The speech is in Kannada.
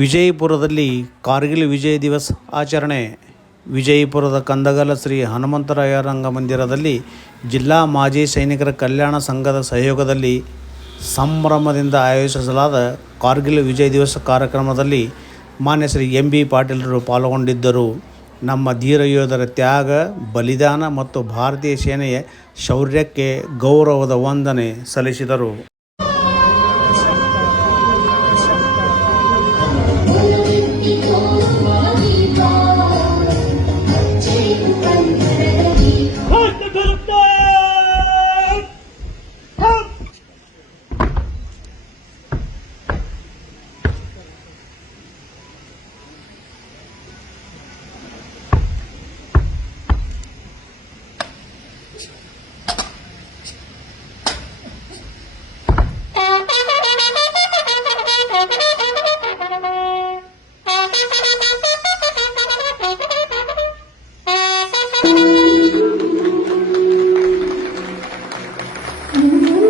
ವಿಜಯಪುರದಲ್ಲಿ ಕಾರ್ಗಿಲ್ ವಿಜಯ ದಿವಸ್ ಆಚರಣೆ. ವಿಜಯಪುರದ ಕಂದಗಲ ಶ್ರೀ ಹನುಮಂತರಾಯ ರಂಗಮಂದಿರದಲ್ಲಿ ಜಿಲ್ಲಾ ಮಾಜಿ ಸೈನಿಕರ ಕಲ್ಯಾಣ ಸಂಘದ ಸಹಯೋಗದಲ್ಲಿ ಸಂಭ್ರಮದಿಂದ ಆಯೋಜಿಸಲಾದ ಕಾರ್ಗಿಲ್ ವಿಜಯ ದಿವಸ ಕಾರ್ಯಕ್ರಮದಲ್ಲಿ ಮಾನ್ಯ ಶ್ರೀ ಎಂ ಬಿ ಪಾಟೀಲರು ಪಾಲ್ಗೊಂಡಿದ್ದರು. ನಮ್ಮ ಧೀರ ಯೋಧರ ತ್ಯಾಗ, ಬಲಿದಾನ ಮತ್ತು ಭಾರತೀಯ ಸೇನೆಯ ಶೌರ್ಯಕ್ಕೆ ಗೌರವದ ವಂದನೆ ಸಲ್ಲಿಸಿದರು. Mm-hmm.